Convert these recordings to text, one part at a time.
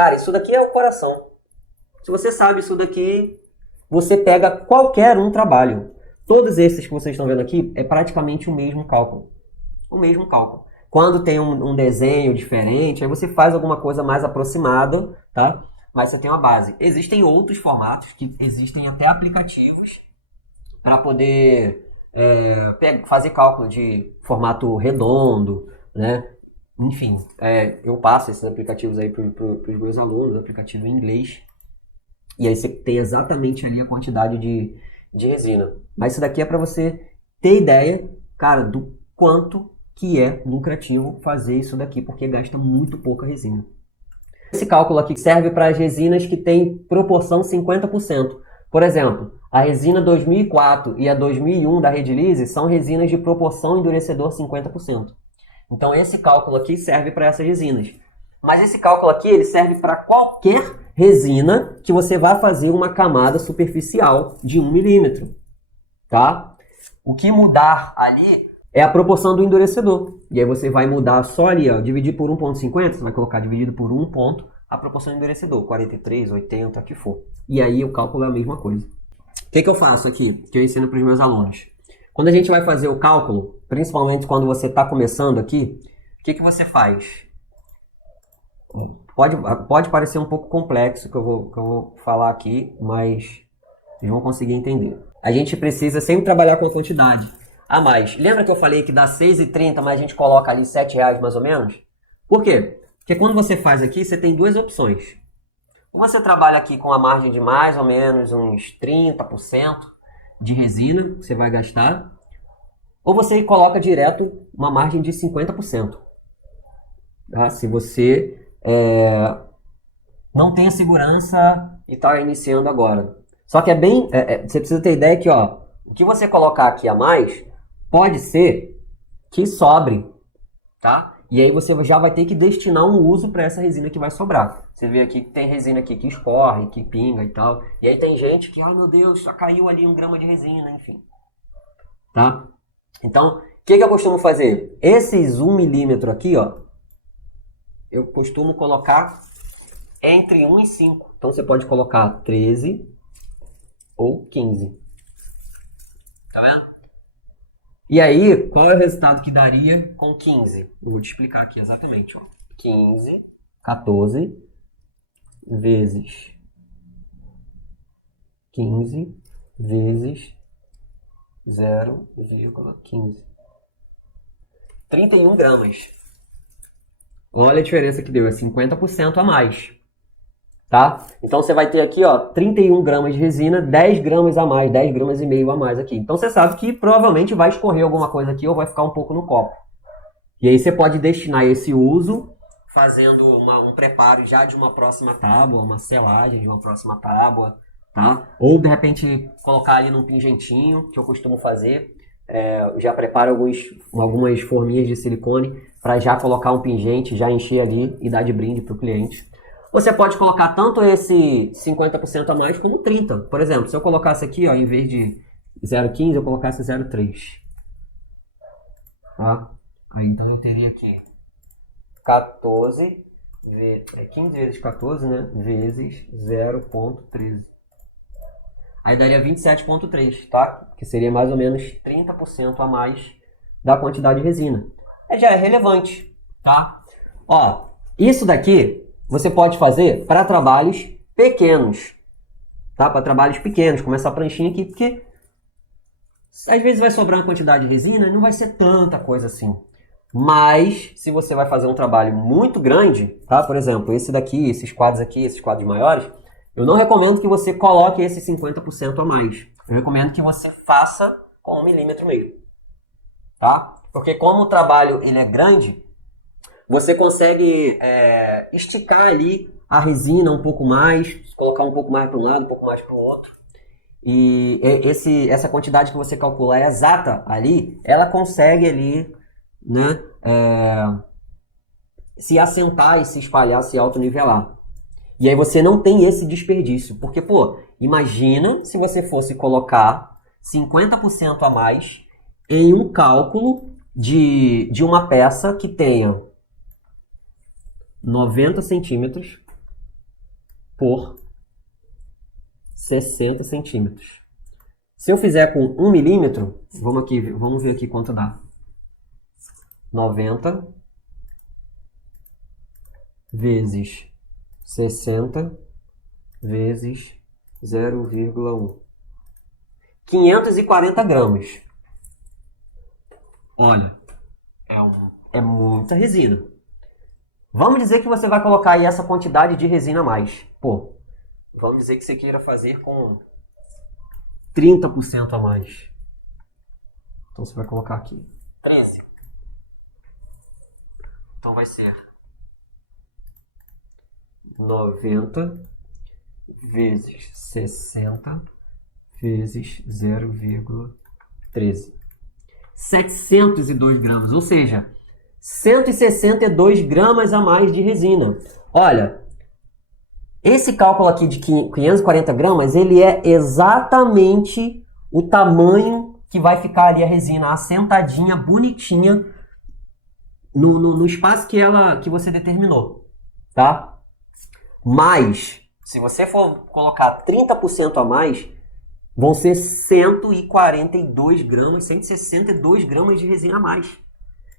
Cara, isso daqui é o coração. Se você sabe isso daqui, você pega qualquer um trabalho. Todos esses que vocês estão vendo aqui é praticamente o mesmo cálculo. O mesmo cálculo. Quando tem um desenho diferente, aí você faz alguma coisa mais aproximada, tá? Mas você tem uma base. Existem outros formatos, que existem até aplicativos para poder fazer cálculo de formato redondo, né? Enfim, eu passo esses aplicativos aí para os meus alunos, aplicativo em inglês. E aí você tem exatamente ali a quantidade de resina. Mas isso daqui é para você ter ideia, cara, do quanto que é lucrativo fazer isso daqui, porque gasta muito pouca resina. Esse cálculo aqui serve para as resinas que têm proporção 50%. Por exemplo, a resina 2004 e a 2001 da Redilize são resinas de proporção endurecedor 50%. Então esse cálculo aqui serve para essas resinas. Mas esse cálculo aqui ele serve para qualquer resina que você vai fazer uma camada superficial de 1 milímetro. Tá? O que mudar ali é a proporção do endurecedor. E aí você vai mudar só ali, ó, dividir por 1,50, você vai colocar dividido por 1 ponto, a proporção do endurecedor, 43, 80, o que for. E aí o cálculo é a mesma coisa. O que eu faço aqui, que eu ensino para os meus alunos? Quando a gente vai fazer o cálculo, principalmente quando você está começando aqui, o que você faz? Pode parecer um pouco complexo que eu vou falar aqui, mas vocês vão conseguir entender. A gente precisa sempre trabalhar com a quantidade a mais. Lembra que eu falei que dá R$6,30, mas a gente coloca ali R$7 mais ou menos? Por quê? Porque quando você faz aqui, você tem duas opções. Ou você trabalha aqui com a margem de mais ou menos uns 30% de resina que você vai gastar, ou você coloca direto uma margem de 50%. Tá? Se você não tem a segurança e está iniciando agora. Só que você precisa ter ideia que ó, o que você colocar aqui a mais pode ser que sobre, tá? E aí você já vai ter que destinar um uso para essa resina que vai sobrar. Você vê aqui que tem resina aqui que escorre, que pinga e tal. E aí tem gente que, ai meu Deus, já caiu ali 1 grama de resina, enfim. Tá? Então, o que eu costumo fazer? Esses 1 milímetro aqui, ó, eu costumo colocar entre 1 e 5. Então você pode colocar 13 ou 15. Tá vendo? E aí, qual é o resultado que daria com 15? Eu vou te explicar aqui exatamente. Ó. 15, 14 vezes 15 vezes 0,15. 31 gramas. Olha a diferença que deu, é 50% a mais. Tá? Então você vai ter aqui, ó, 31 gramas de resina, 10 gramas a mais, 10 gramas e meio a mais aqui. Então você sabe que provavelmente vai escorrer alguma coisa aqui ou vai ficar um pouco no copo. E aí você pode destinar esse uso fazendo um preparo já de uma próxima tábua, uma selagem de uma próxima tábua, tá? Ou de repente colocar ali num pingentinho, que eu costumo fazer. Já preparo algumas forminhas de silicone para já colocar um pingente, já encher ali e dar de brinde para o cliente. Você pode colocar tanto esse 50% a mais como 30%. Por exemplo, se eu colocasse aqui, ó, em vez de 0,15, eu colocasse 0,3. Tá? Aí então eu teria aqui 15 vezes 14, né? Vezes 0,13. Aí daria 27,3, tá? Que seria mais ou menos 30% a mais da quantidade de resina. Já é relevante, tá? Ó, isso daqui você pode fazer para trabalhos pequenos, tá? Para trabalhos pequenos, como essa pranchinha aqui, porque às vezes vai sobrar uma quantidade de resina e não vai ser tanta coisa assim. Mas, se você vai fazer um trabalho muito grande, tá? Por exemplo, esse daqui, esses quadros maiores, eu não recomendo que você coloque esse 50% a mais. Eu recomendo que você faça com 1 milímetro mesmo, tá? Porque como o trabalho ele é grande, você consegue esticar ali a resina um pouco mais, colocar um pouco mais para um lado, um pouco mais para o outro. E essa quantidade que você calcula é exata ali, ela consegue ali, né, se assentar e se espalhar, se autonivelar. E aí você não tem esse desperdício. Porque, pô, imagina se você fosse colocar 50% a mais em um cálculo de uma peça que tenha 90 centímetros por 60 centímetros. Se eu fizer com 1 milímetro, vamos ver aqui quanto dá. 90 vezes 60 vezes 0,1. 540 gramas. Olha, é muita resina. Vamos dizer que você vai colocar aí essa quantidade de resina a mais. Pô, vamos dizer que você queira fazer com 30% a mais. Então você vai colocar aqui 13. Então vai ser 90 vezes 60 vezes 0,13. 702 gramas, ou seja, 162 gramas a mais de resina. Olha, esse cálculo aqui de 540 gramas, ele é exatamente o tamanho que vai ficar ali a resina assentadinha, bonitinha, no espaço que você determinou, tá? Mas, se você for colocar 30% a mais, vão ser 142 gramas, 162 gramas de resina a mais.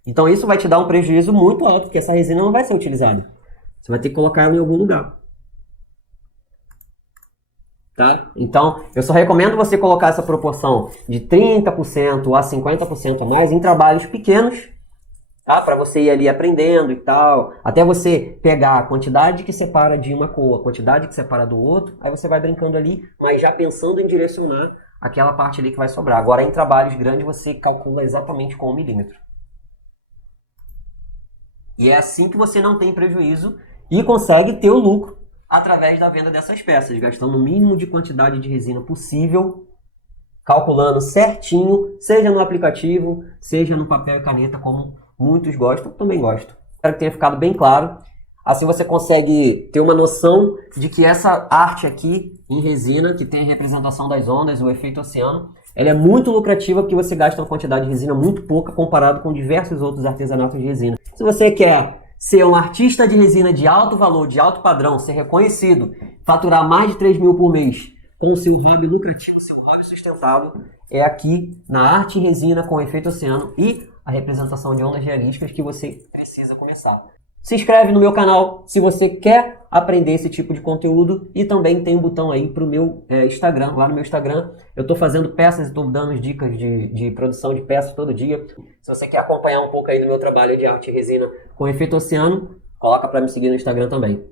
Então isso vai te dar um prejuízo muito alto, porque essa resina não vai ser utilizada. Você vai ter que colocar ela em algum lugar. Tá? Então, eu só recomendo você colocar essa proporção de 30% a 50% a mais em trabalhos pequenos, tá? Para você ir ali aprendendo e tal, até você pegar a quantidade que separa de uma cor, a quantidade que separa do outro, aí você vai brincando ali, mas já pensando em direcionar aquela parte ali que vai sobrar. Agora, em trabalhos grandes, você calcula exatamente com 1 milímetro. E é assim que você não tem prejuízo e consegue ter o lucro através da venda dessas peças, gastando o mínimo de quantidade de resina possível, calculando certinho, seja no aplicativo, seja no papel e caneta, como muitos gostam, também gosto. Espero que tenha ficado bem claro. Assim você consegue ter uma noção de que essa arte aqui em resina, que tem a representação das ondas, o efeito oceano, ela é muito lucrativa porque você gasta uma quantidade de resina muito pouca comparado com diversos outros artesanatos de resina. Se você quer ser um artista de resina de alto valor, de alto padrão, ser reconhecido, faturar mais de 3 mil por mês com o seu hobby lucrativo, seu hobby sustentável, é aqui na arte em resina com efeito oceano e a representação de ondas realísticas que você precisa começar. Se inscreve no meu canal se você quer aprender esse tipo de conteúdo e também tem um botão aí para o meu Instagram. Lá no meu Instagram eu estou fazendo peças e estou dando dicas de produção de peças todo dia. Se você quer acompanhar um pouco aí do meu trabalho de arte e resina com efeito oceano, coloca para me seguir no Instagram também.